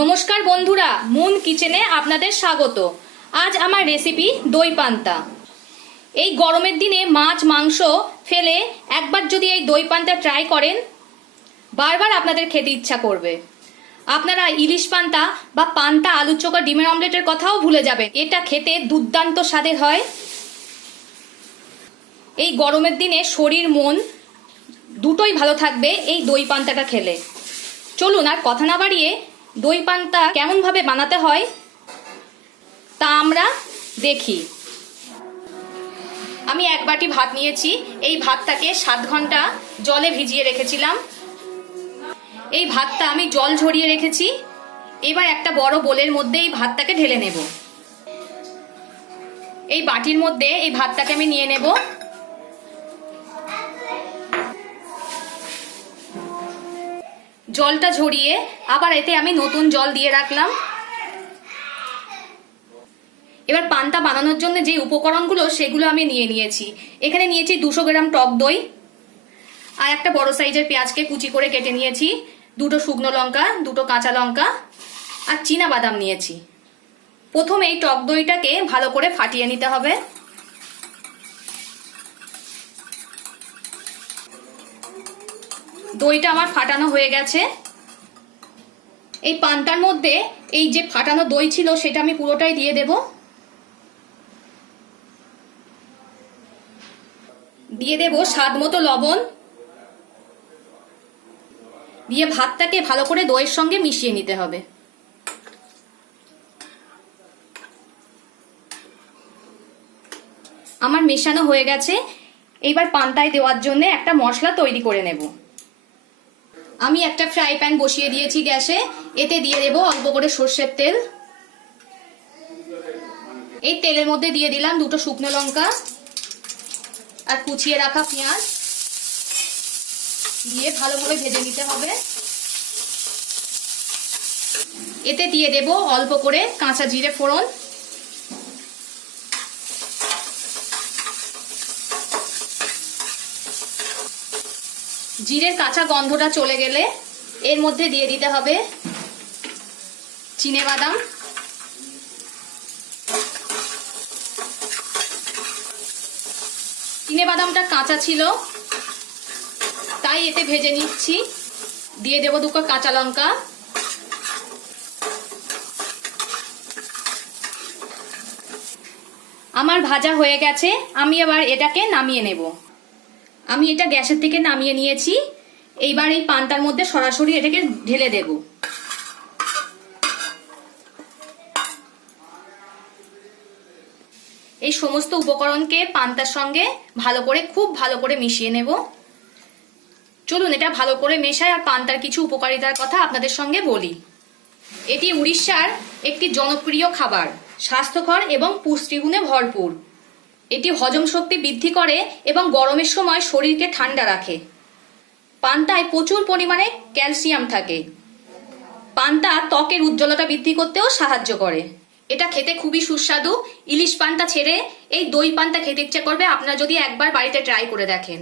নমস্কার বন্ধুরা, মুন কিচেনে আপনাদের স্বাগত। আজ আমার রেসিপি দই পান্তা। এই গরমের দিনে মাছ, মাংস ফেলে একবার যদি এই দই পান্তা ট্রাই করেন, বারবার আপনাদের খেতে ইচ্ছা করবে। আপনারা ইলিশ পান্তা বা পান্তা আলু চোখা ডিমের অমলেটের কথাও ভুলে যাবেন। এটা খেতে দুর্দান্ত স্বাদের হয়। এই গরমের দিনে শরীর, মন দুটোই ভালো থাকবে এই দই পান্তাটা খেলে। চলুন আর কথা না বাড়িয়ে দই পান্তা কেমনভাবে বানাতে হয় তা আমরা দেখি। আমি এক বাটি ভাত নিয়েছি। এই ভাতটাকে সাত ঘণ্টা জলে ভিজিয়ে রেখেছিলাম। এই ভাতটা আমি জল ঝরিয়ে রেখেছি। এবার একটা বড় বোলের মধ্যে এই ভাতটাকে ঢেলে নেব। এই বাটির মধ্যে এই ভাতটাকে আমি নিয়ে নেব। জলটা ঝরিয়ে আবার এতে আমি নতুন জল দিয়ে রাখলাম। এবার পান্তা বানানোর জন্য যে উপকরণগুলো, সেগুলো আমি নিয়ে নিয়েছি। এখানে নিয়েছি দুশো গ্রাম টক দই আর একটা বড় সাইজের পেঁয়াজকে কুচি করে কেটে নিয়েছি। দুটো শুকনো লঙ্কা, দুটো কাঁচা লঙ্কা আর চীনা বাদাম নিয়েছি। প্রথমে এই টক দইটাকে ভালো করে ফাটিয়ে নিতে হবে। দইটা আমার ফাটানো হয়ে গেছে। এই পান্তার মধ্যে এই যে ফাটানো দই ছিল, সেটা আমি পুরোটাই দিয়ে দেব। দিয়ে দেব স্বাদ মতো লবণ। দিয়ে ভাতটাকে ভালো করে দইয়ের সঙ্গে মিশিয়ে নিতে হবে। আমার মেশানো হয়ে গেছে। এইবার পান্তায় দেওয়ার জন্য একটা মশলা তৈরি করে নেব। আমি একটা ফ্রাই প্যান বসিয়ে দিয়েছি গ্যাসে, এতে দিয়ে দেবো অল্প করে সর্ষের তেল। এই তেলের মধ্যে দিয়ে দিলাম দুটো শুকনো লঙ্কা আর কুচিয়ে রাখা পেঁয়াজ। দিয়ে ভালোভাবে ভেজে নিতে হবে। এতে দিয়ে দেব অল্প করে কাঁচা জিরে ফোড়ন। জিরের কাঁচা গন্ধটা চলে গেলে এর মধ্যে দিয়ে দিতে হবে চিনে বাদাম চিনে বাদামটা কাঁচা ছিল, তাই এতে ভেজে নিচ্ছি। দিয়ে দেবো দুটো কাঁচা লঙ্কা। আমার ভাজা হয়ে গেছে, আমি আবার এটাকে নামিয়ে নেব। আমি এটা গ্যাসের থেকে নামিয়ে নিয়েছি। এইবার এই পানটার মধ্যে সরাসরি এটাকে ঢেলে দেব। এই সমস্ত উপকরণকে পান্তার সঙ্গে ভালো করে, খুব ভালো করে মিশিয়ে নেব। চলুন, এটা ভালো করে মেশায় আর পান্তার কিছু উপকারিতার কথা আপনাদের সঙ্গে বলি। এটি উড়িষ্যার একটি জনপ্রিয় খাবার, স্বাস্থ্যকর এবং পুষ্টিগুণে ভরপুর। এটি হজম শক্তি বৃদ্ধি করে এবং গরমের সময় শরীরকে ঠান্ডা রাখে। পান্তায় প্রচুর পরিমাণে ক্যালসিয়াম থাকে। পান্তা ত্বকের উজ্জ্বলতা বৃদ্ধি করতেও সাহায্য করে। এটা খেতে খুবই সুস্বাদু। ইলিশ পান্তা ছেড়ে এই দই পান্তা খেতে ইচ্ছে করবে। আপনারা যদি একবার বাড়িতে ট্রাই করে দেখেন।